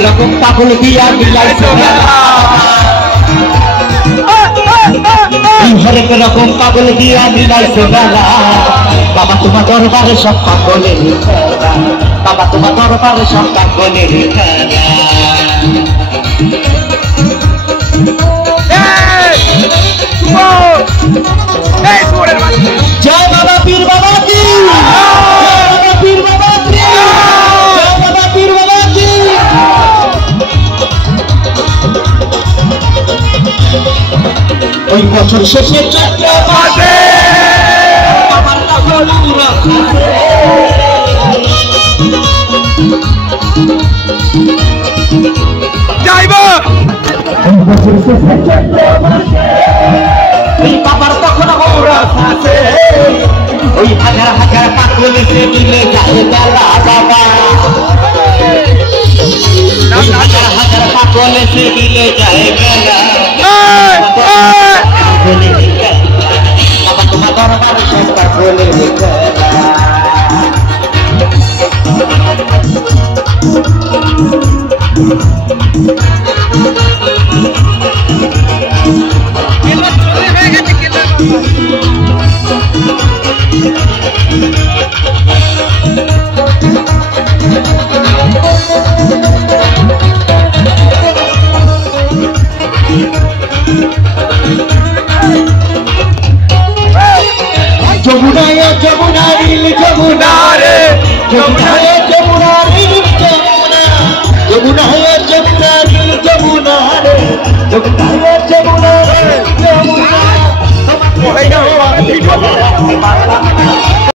রকম পাগল দিয়া মিলাইছে হরেক রকম পাগল দিয়া মিলাইছে বেলা বাবা তোমার দরবারে সব পাগলের খেলা বাবা তোমার দরবারে সব পাগলের খেলা জয় বাবা পীর বাবা কি পীর বাবা কি জয় বাবা পীর বাবা কি ওই বছর শেষে চৈত্র মাসে আমার পাগল যাইব বছর শেষে চৈত্র মাসে ওই বাবার তখন হৌরাস আছে ওই হাজার হাজার পাগল এসে মিলে যায় বেলা বাবা হাজার হাজার পাগল এসে মিলে যায় বেলা বাবা তোমার দরবারে সব পাগলের খেলা যমুনায় যমুনা নীল যমুনা রে যমুনায় যমুনা নীল যমুনা যমুনায় যমুনা নীল যমুনা রে যমুনা